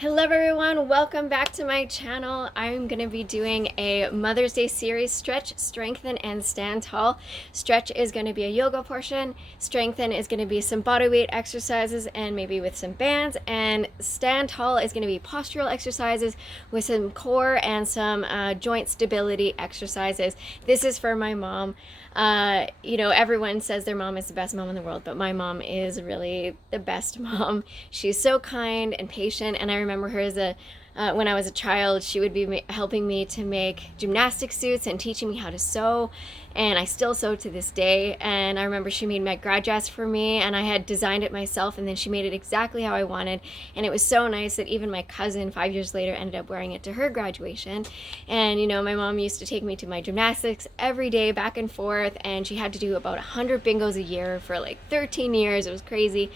Hello everyone, welcome back to my channel. I'm going to be doing a Mother's Day series, Stretch, Strengthen, and Stand Tall. Stretch is going to be a yoga portion, strengthen is going to be some body weight exercises and maybe with some bands, and stand tall is going to be postural exercises with some core and some joint stability exercises. This is for my mom. Everyone says their mom is the best mom in the world, but my mom is really the best mom. She's so kind and patient, and I remember her as when I was a child, she would be helping me to make gymnastic suits and teaching me how to sew, and I still sew to this day. And I remember she made my grad dress for me, and I had designed it myself, and then she made it exactly how I wanted, and it was so nice that even my cousin 5 years later ended up wearing it to her graduation. And my mom used to take me to my gymnastics every day, back and forth, and she had to do about 100 bingos a year for like 13 years. It was crazy.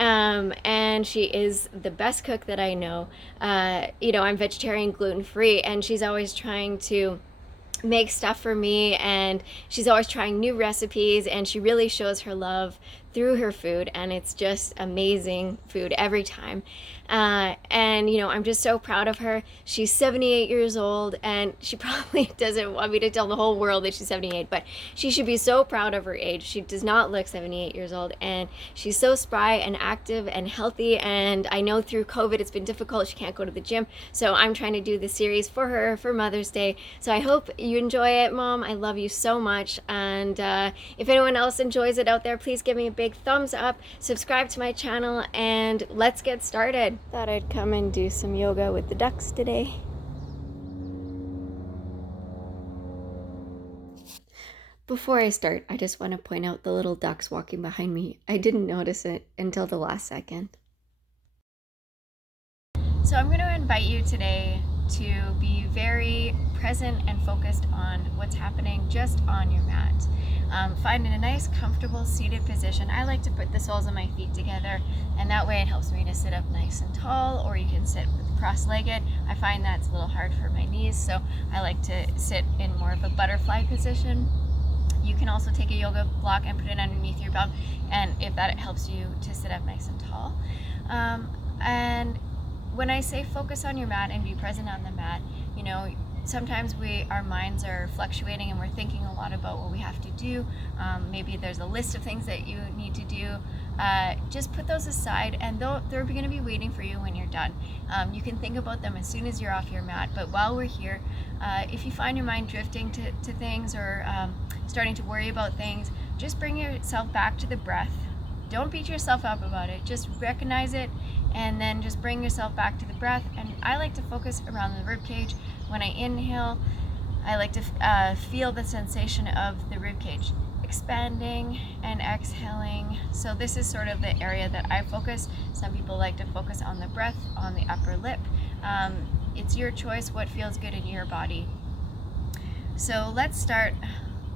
And she is the best cook that I know. I'm vegetarian, gluten-free, and she's always trying to make stuff for me, and she's always trying new recipes, and she really shows her love through her food, and it's just amazing food every time. I'm just so proud of her. She's 78 years old, and she probably doesn't want me to tell the whole world that she's 78, but she should be so proud of her age. She does not look 78 years old, and she's so spry and active and healthy. And I know through COVID it's been difficult. She can't go to the gym, so I'm trying to do the series for her for Mother's Day. So I hope you enjoy it, Mom. I love you so much, and if anyone else enjoys it out there, please give me a big thumbs up, subscribe to my channel, and let's get started. Thought I'd come and do some yoga with the ducks today. Before I start, I just want to point out the little ducks walking behind me. I didn't notice it until the last second. So I'm going to invite you today to be very present and focused on what's happening just on your mat. Find a nice, comfortable seated position. I like to put the soles of my feet together, and that way it helps me to sit up nice and tall, or you can sit cross-legged. I find that's a little hard for my knees, so I like to sit in more of a butterfly position. You can also take a yoga block and put it underneath your belt, and if that helps you to sit up nice and tall. And when I say focus on your mat and be present on the mat, sometimes our minds are fluctuating and we're thinking a lot about what we have to do. Maybe there's a list of things that you need to do. Just put those aside, and they're going to be waiting for you when you're done. You can think about them as soon as you're off your mat, but while we're here, if you find your mind drifting to things or starting to worry about things, just bring yourself back to the breath. Don't beat yourself up about it. Just recognize it, and then just bring yourself back to the breath. And I like to focus around the rib cage. When I inhale, I like to feel the sensation of the rib cage expanding and exhaling. So this is sort of the area that I focus. Some people like to focus on the breath, on the upper lip. It's your choice what feels good in your body. So let's start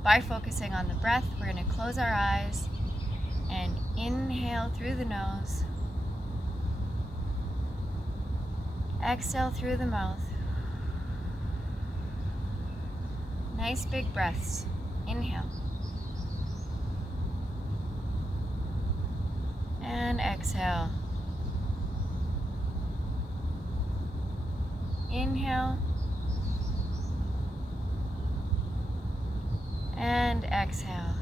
by focusing on the breath. We're going to close our eyes and inhale through the nose. Exhale through the mouth. Nice big breaths. Inhale. And exhale. Inhale. And exhale.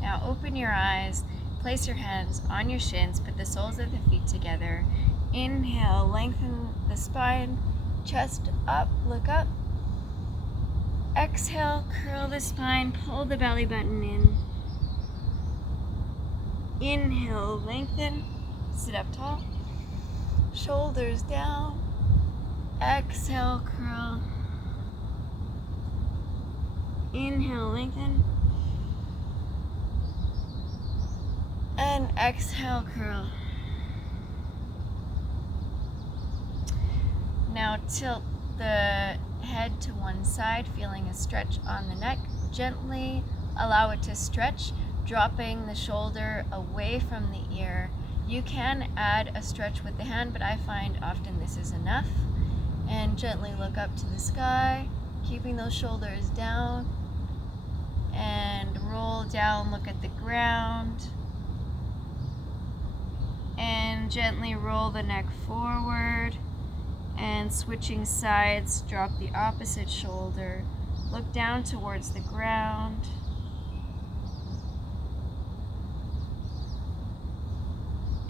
Now open your eyes. Place your hands on your shins, put the soles of the feet together. Inhale, lengthen the spine, chest up, look up. Exhale, curl the spine, pull the belly button in. Inhale, lengthen, sit up tall. Shoulders down. Exhale, curl. Inhale, lengthen. And exhale, curl. Now tilt the head to one side, feeling a stretch on the neck. Gently allow it to stretch, dropping the shoulder away from the ear. You can add a stretch with the hand, but I find often this is enough. And gently look up to the sky, keeping those shoulders down. And roll down, look at the ground. gently roll the neck forward, and switching sides, drop the opposite shoulder. Look down towards the ground.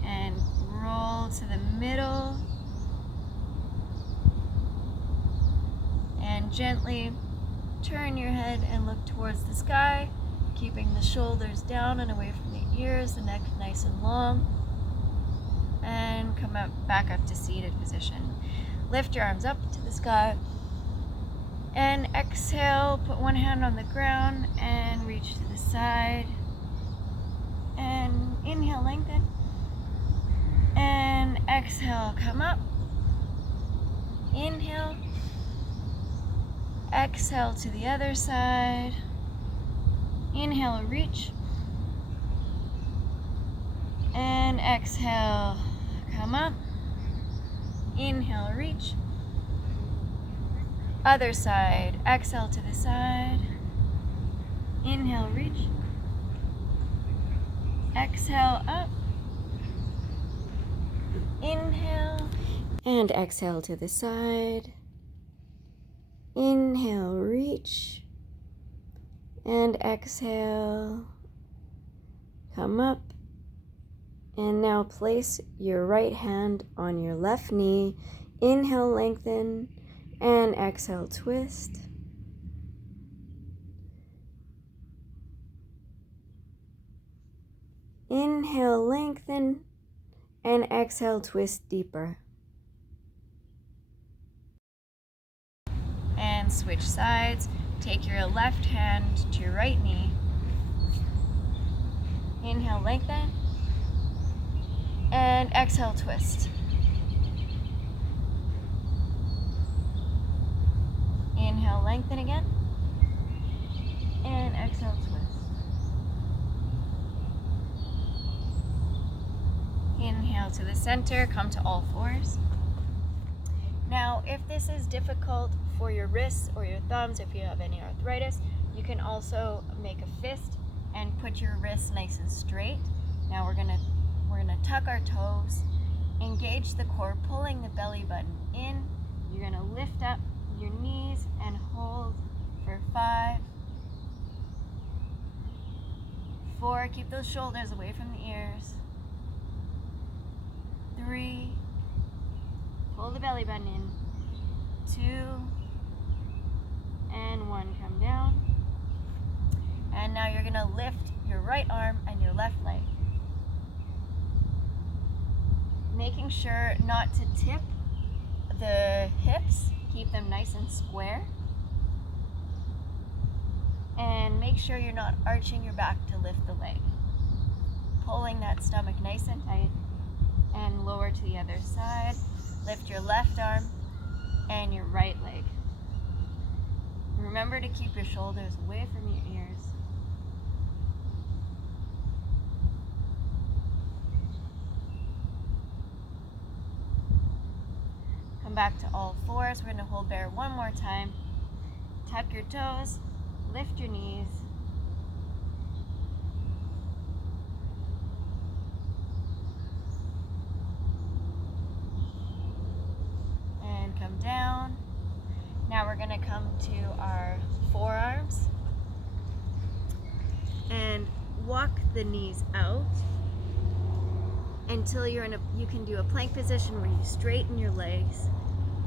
And roll to the middle. And gently turn your head and look towards the sky, keeping the shoulders down and away from the ears, the neck nice and long. And come back up to seated position. Lift your arms up to the sky. And exhale, put one hand on the ground and reach to the side. And inhale, lengthen. And exhale, come up. Inhale. Exhale to the other side. Inhale, reach. And exhale, come up. Inhale, reach. Other side. Exhale to the side. Inhale, reach. Exhale, up. Inhale. And exhale to the side. Inhale, reach. And exhale, come up. And now place your right hand on your left knee. Inhale, lengthen. And exhale, twist. Inhale, lengthen. And exhale, twist deeper. And switch sides. Take your left hand to your right knee. Inhale, lengthen. And exhale, twist. Inhale, lengthen again. And exhale, twist. Inhale to the center, come to all fours. Now, if this is difficult for your wrists or your thumbs, if you have any arthritis, you can also make a fist and put your wrists nice and straight. Now we're gonna tuck our toes, engage the core, pulling the belly button in. You're gonna lift up your knees and hold for 5, 4, keep those shoulders away from the ears. 3, pull the belly button in. 2, and 1, come down. And now you're gonna lift your right arm and your left leg. Making sure not to tip the hips, keep them nice and square. And make sure you're not arching your back to lift the leg. Pulling that stomach nice and tight and lower to the other side. Lift your left arm and your right leg. Remember to keep your shoulders away from your ears. Come back to all fours. We're going to hold bear one more time. Tuck your toes, lift your knees. And come down. Now we're going to come to our forearms and walk the knees out until you can do a plank position where you straighten your legs.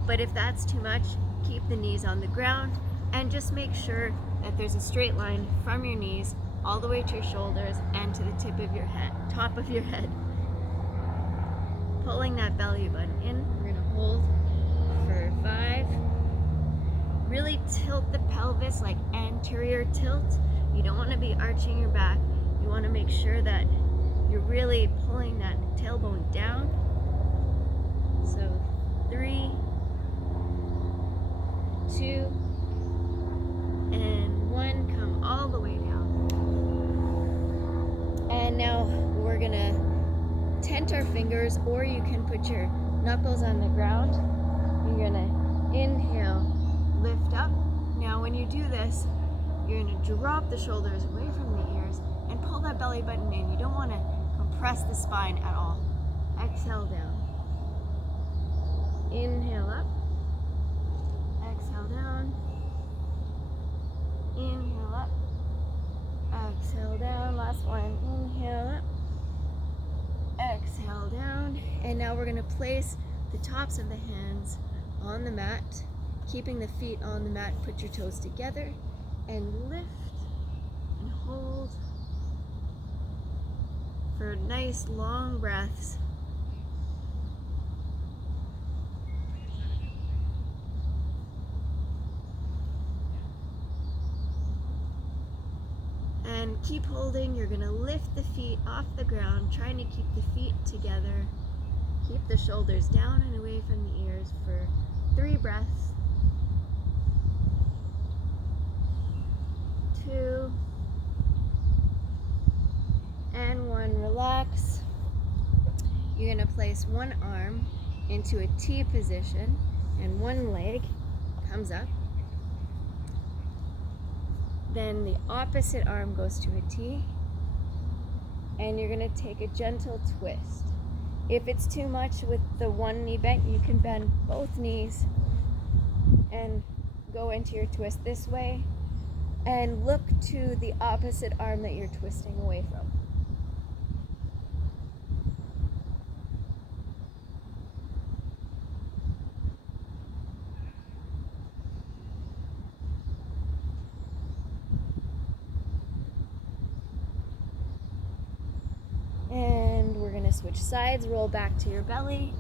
But if that's too much, keep the knees on the ground and just make sure that there's a straight line from your knees all the way to your shoulders and to the tip of your head, top of your head. Pulling that belly button in. We're going to hold for 5. Really tilt the pelvis, like anterior tilt. You don't want to be arching your back. You want to make sure that you're really pulling that tailbone down. So 3, 2, and 1. Come all the way down. And now we're gonna tent our fingers, or you can put your knuckles on the ground. You're gonna inhale, lift up. Now when you do this, you're gonna drop the shoulders away from the ears and pull that belly button in. You don't want to compress the spine at all. Exhale And now we're going to place the tops of the hands on the mat, keeping the feet on the mat. Put your toes together and lift and hold for nice long breaths. And keep holding. You're going to lift the feet off the ground, trying to keep the feet together. Keep the shoulders down and away from the ears for 3 breaths. 2 and 1. Relax. You're going to place one arm into a T position and one leg comes up. Then the opposite arm goes to a T, and you're going to take a gentle twist. If it's too much with the one knee bent, you can bend both knees and go into your twist this way, and look to the opposite arm that you're twisting away from. And we're going to switch sides, roll back to your belly.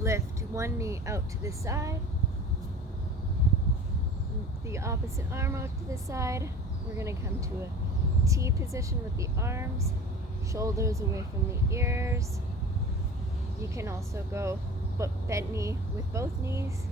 Lift one knee out to the side. The opposite arm out to the side. We're going to come to a T position with the arms, shoulders away from the ears. You can also go bent knee with both knees.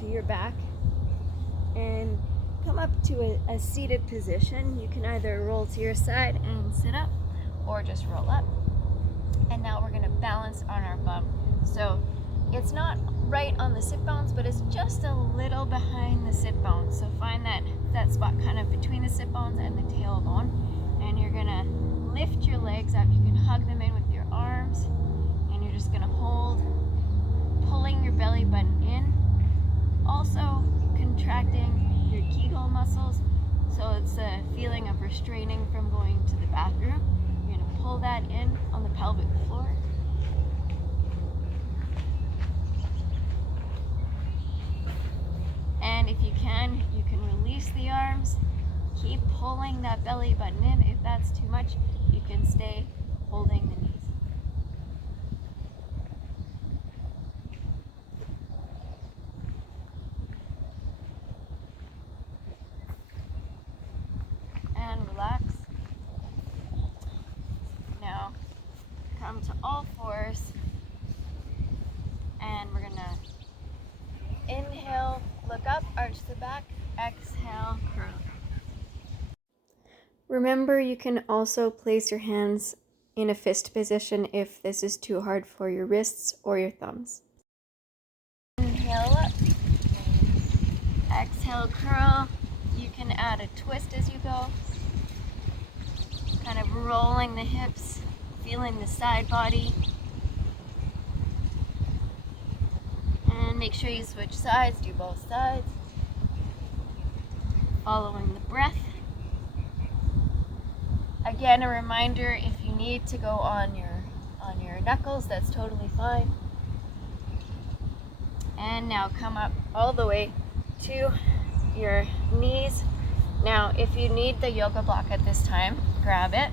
To your back and come up to a seated position. You can either roll to your side and sit up or just roll up. And now we're going to balance on our bum. So it's not right on the sit bones, but it's just a little behind the sit bones. So find that spot kind of between the sit bones and the tailbone. And you're going to lift your legs up. You can hug them in with your arms. And you're just going to hold, pulling your belly button in. Also contracting your Kegel muscles, so it's a feeling of restraining from going to the bathroom. You're going to pull that in on the pelvic floor. And if you can release the arms. Keep pulling that belly button in. If that's too much, you can stay holding the knees. Relax. Now come to all fours, and we're gonna inhale, look up, arch the back, exhale, curl. Remember, you can also place your hands in a fist position if this is too hard for your wrists or your thumbs. Inhale up, exhale, curl. You can add a twist as you go. Kind of rolling the hips, feeling the side body. And make sure you switch sides, do both sides. Following the breath. Again, a reminder, if you need to go on your knuckles, that's totally fine. And now come up all the way to your knees. Now, if you need the yoga block at this time, grab it.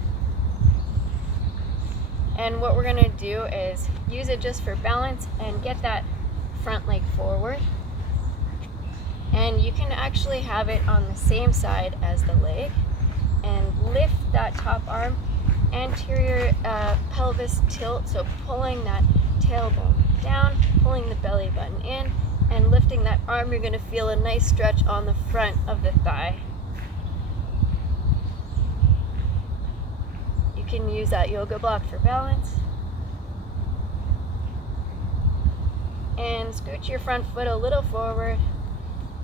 And what we're gonna do is use it just for balance and get that front leg forward. And you can actually have it on the same side as the leg and lift that top arm, anterior pelvis tilt, so pulling that tailbone down, pulling the belly button in, and lifting that arm. You're gonna feel a nice stretch on the front of the thigh. You can use that yoga block for balance. And scoot your front foot a little forward,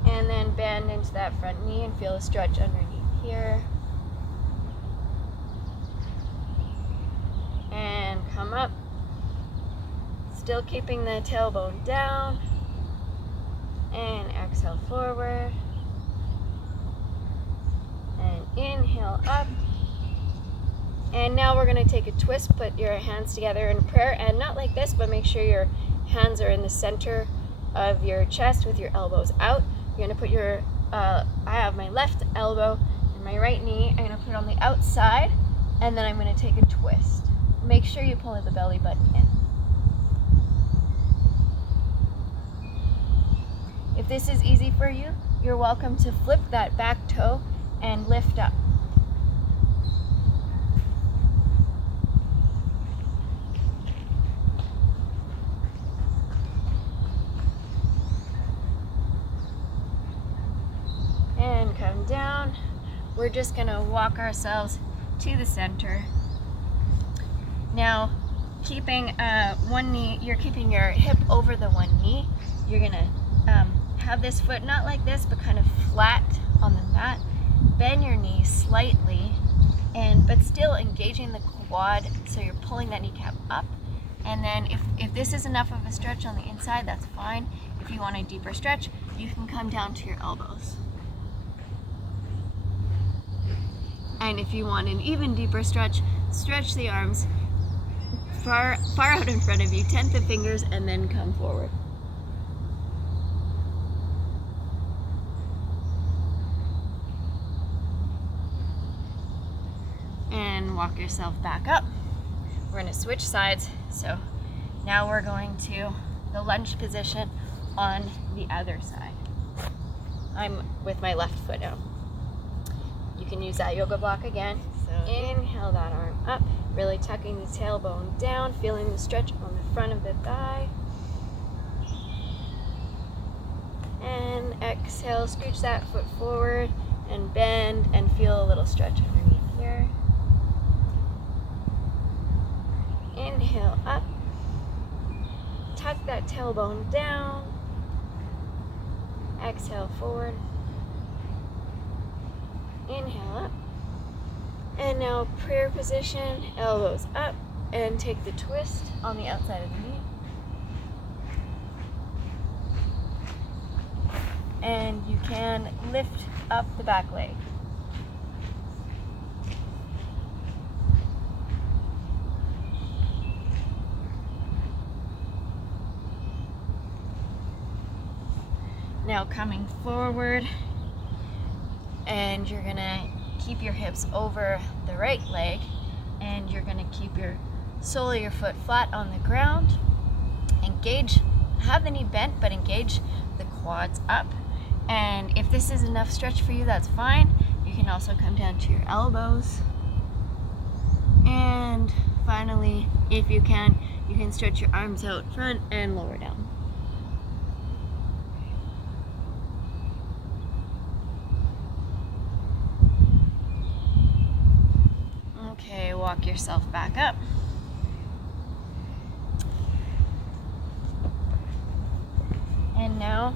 and then bend into that front knee and feel a stretch underneath here. And come up. Still keeping the tailbone down. And exhale forward. And inhale up. And now we're going to take a twist. Put your hands together in prayer, and not like this, but make sure your hands are in the center of your chest with your elbows out. You're going to put your, I have my left elbow and my right knee. I'm going to put it on the outside, and then I'm going to take a twist. Make sure you pull the belly button in. If this is easy for you, you're welcome to flip that back toe and lift up. And come down. We're just going to walk ourselves to the center. Now, keeping one knee, you're keeping your hip over the one knee. You're going to have this foot not like this, but kind of flat on the mat. Bend your knee slightly, but still engaging the quad, so you're pulling that kneecap up. And then if this is enough of a stretch on the inside, that's fine. If you want a deeper stretch, you can come down to your elbows. And if you want an even deeper stretch, stretch the arms far out in front of you, tent the fingers, and then come forward. And walk yourself back up. We're going to switch sides. So now we're going to the lunge position on the other side. I'm with my left foot now. You can use that yoga block again. So inhale that arm up, really tucking the tailbone down, feeling the stretch on the front of the thigh. And exhale, scooch that foot forward and bend and feel a little stretch underneath here. Inhale up, tuck that tailbone down, exhale forward, inhale up, and now prayer position, elbows up, and take the twist on the outside of the knee. And you can lift up the back leg. Now coming forward, and you're gonna keep your hips over the right leg, and you're gonna keep your sole of your foot flat on the ground. Engage, have the knee bent, but engage the quads up. And if this is enough stretch for you, that's fine. You can also come down to your elbows. And finally, if you can stretch your arms out front and lower down. Okay, walk yourself back up. And now,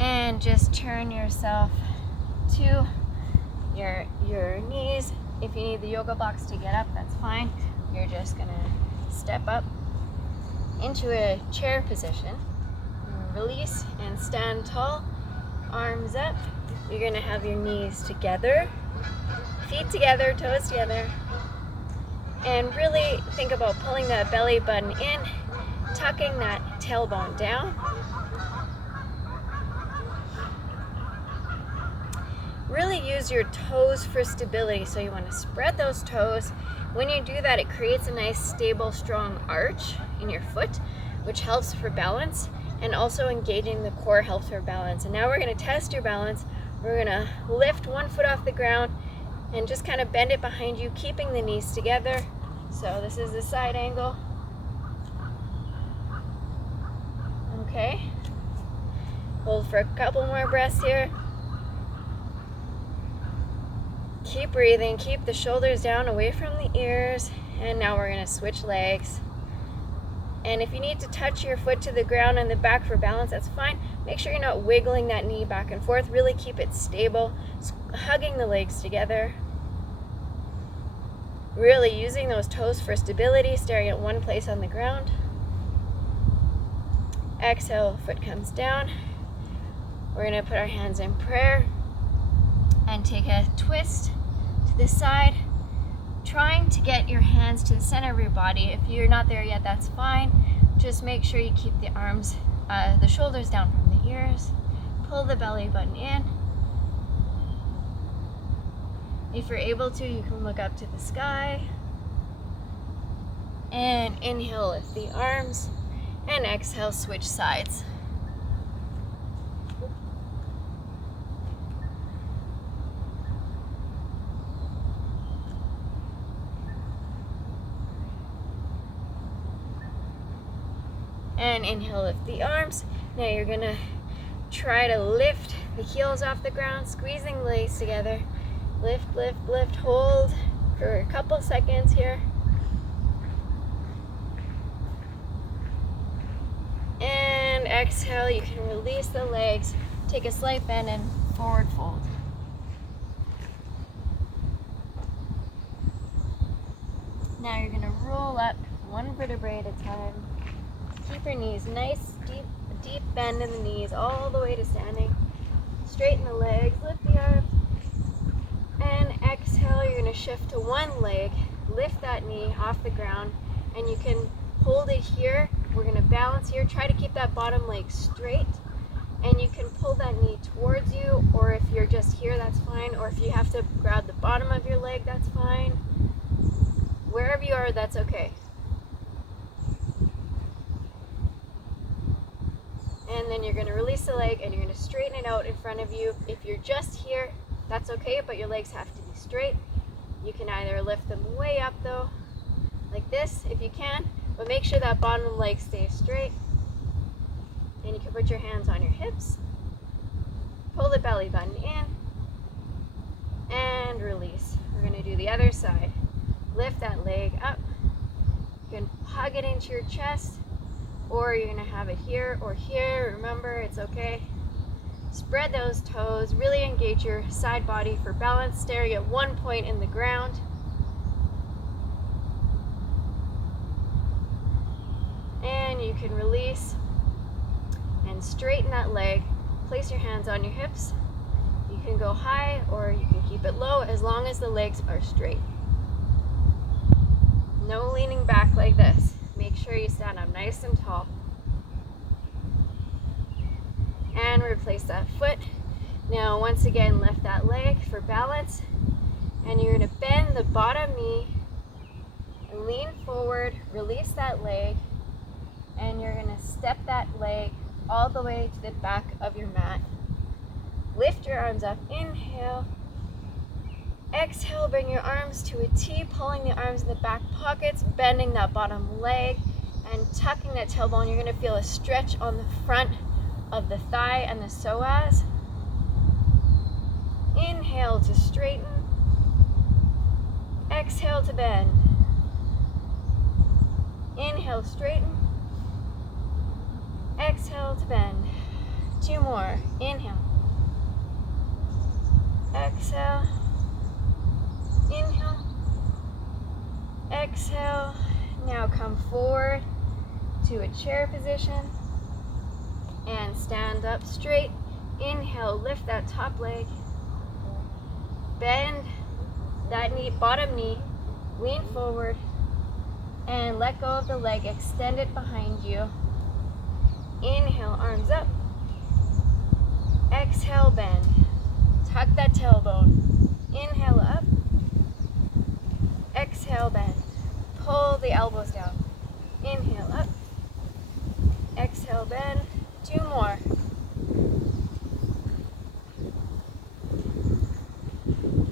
and just turn yourself to your knees. If you need the yoga blocks to get up, that's fine. You're just gonna step up into a chair position. Release and stand tall. Arms up. You're going to have your knees together, feet together, toes together, and really think about pulling that belly button in, tucking that tailbone down. Really use your toes for stability, so you want to spread those toes. When you do that, it creates a nice, stable, strong arch in your foot, which helps for balance. And also engaging the core helps for balance. And now we're going to test your balance. We're going to lift one foot off the ground and just kind of bend it behind you, keeping the knees together. So this is the side angle. Okay. Hold for a couple more breaths here. Keep breathing. Keep the shoulders down away from the ears. And now we're going to switch legs. And if you need to touch your foot to the ground and the back for balance, that's fine. Make sure you're not wiggling that knee back and forth. Really keep it stable, hugging the legs together. Really using those toes for stability, staring at one place on the ground. Exhale, foot comes down. We're going to put our hands in prayer and take a twist to the side, trying to get your hands to the center of your body. If you're not there yet, that's fine. Just make sure you keep the arms, the shoulders down from the ears. Pull the belly button in. If you're able to, you can look up to the sky. And inhale, lift the arms. And exhale, switch sides. And inhale, lift the arms. Now you're gonna try to lift the heels off the ground, squeezing the legs together. Lift, lift, lift, hold for a couple seconds here. And exhale, you can release the legs, take a slight bend and forward fold. Now you're gonna roll up one vertebrae at a time. Keep your knees nice, deep bend in the knees all the way to standing. Straighten the legs, lift the arms. And exhale, you're gonna shift to one leg, lift that knee off the ground, and you can hold it here. We're gonna balance here. Try to keep that bottom leg straight, and you can pull that knee towards you, or if you're just here, that's fine, or if you have to grab the bottom of your leg, that's fine. Wherever you are, that's okay. And then you're gonna release the leg, and you're gonna straighten it out in front of you. If you're just here, that's okay, but your legs have to be straight. You can either lift them way up though, like this if you can, but make sure that bottom leg stays straight. And you can put your hands on your hips, pull the belly button in, and release. We're gonna do the other side. Lift that leg up. You can hug it into your chest, or you're gonna have it here or here. Remember, it's okay. Spread those toes, really engage your side body for balance, staring at one point in the ground. And you can release and straighten that leg. Place your hands on your hips. You can go high or you can keep it low as long as the legs are straight. No leaning back like this. Make sure you stand up nice and tall. And replace that foot. Now once again, lift that leg for balance, and you're going to bend the bottom knee and lean forward, release that leg, and you're going to step that leg all the way to the back of your mat. Lift your arms up, inhale. Exhale, bring your arms to a T, pulling the arms in the back pockets, bending that bottom leg and tucking that tailbone. You're going to feel a stretch on the front of the thigh and the psoas. Inhale to straighten. Exhale to bend. Inhale, straighten. Exhale to bend. Two more. Inhale. Exhale. Inhale. Exhale. Now come forward to a chair position. And stand up straight. Inhale, lift that top leg. Bend that knee, bottom knee. Lean forward. And let go of the leg. Extend it behind you. Inhale, arms up. Exhale, bend. Tuck that tailbone. Inhale, up. Exhale, bend. Pull the elbows down. Inhale, up. Exhale, bend. Two more.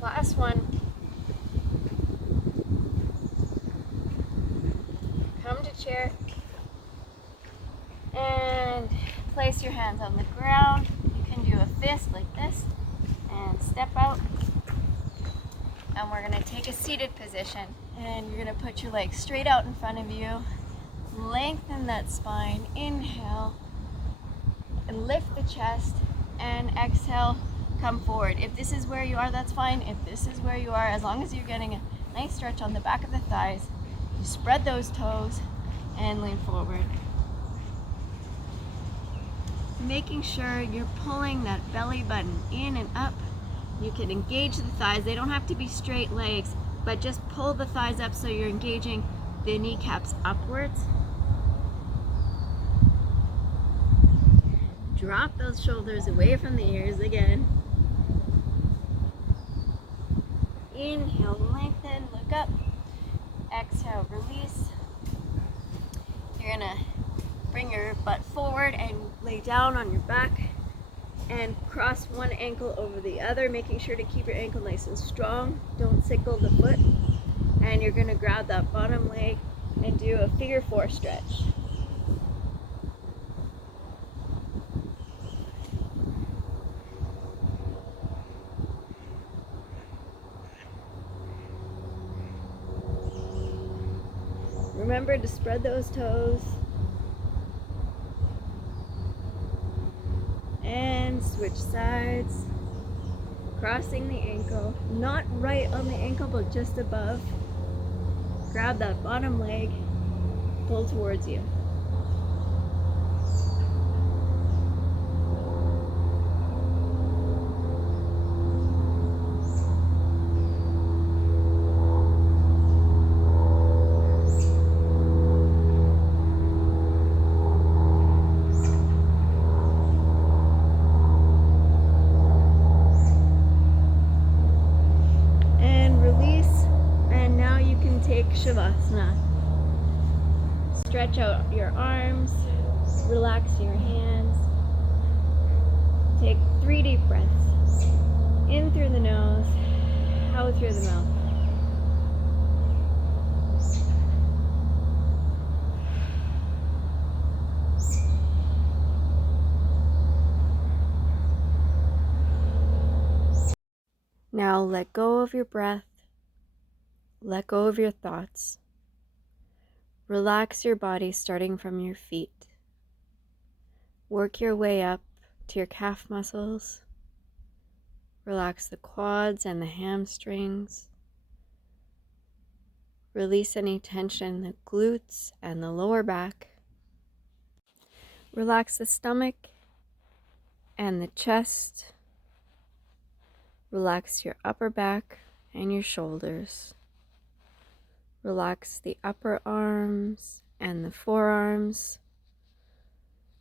Last one. Come to chair. And place your hands on the ground. You can do a fist like this and step out. And we're going to take a seated position. And you're going to put your legs straight out in front of you. Lengthen that spine. Inhale. And lift the chest. And exhale, come forward. If this is where you are, that's fine. If this is where you are, as long as you're getting a Nice stretch on the back of the thighs. You spread those toes and lean forward. Making sure you're pulling that belly button in and up. You can engage the thighs. They don't have to be straight legs, but just pull the thighs up so you're engaging the kneecaps upwards. Drop those shoulders away from the ears again. Inhale, lengthen, look up. Exhale, release. You're gonna bring your butt forward and lay down on your back and cross one ankle over the other, making sure to keep your ankle nice and strong. Don't sickle the foot. And you're gonna grab that bottom leg and do a figure 4 stretch. Remember to spread those toes. And switch sides. Crossing the ankle. Not right on the ankle, but just above. Grab that bottom leg. Pull towards you. Take Savasana. Stretch out your arms, relax your hands. Take 3 deep breaths. In through the nose, out through the mouth. Now let go of your breath. Let go of your thoughts. Relax your body starting from your feet. Work your way up to your calf muscles. Relax the quads and the hamstrings. Release any tension in the glutes and the lower back. Relax the stomach and the chest. Relax your upper back and your shoulders. Relax the upper arms and the forearms.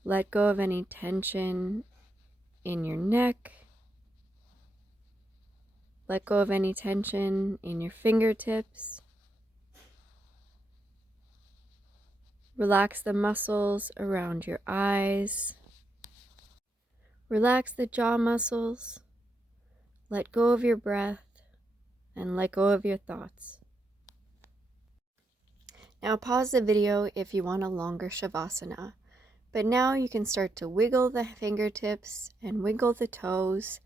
Let go of any tension in your neck. Let go of any tension in your fingertips. Relax the muscles around your eyes. Relax the jaw muscles. Let go of your breath and let go of your thoughts. Now pause the video if you want a longer Savasana. But now you can start to wiggle the fingertips and wiggle the toes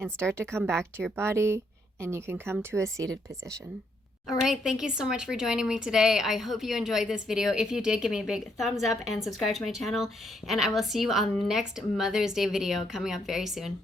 and start to come back to your body, and you can come to a seated position. All right, thank you so much for joining me today. I hope you enjoyed this video. If you did, give me a big thumbs up and subscribe to my channel, and I will see you on the next Mother's Day video coming up very soon.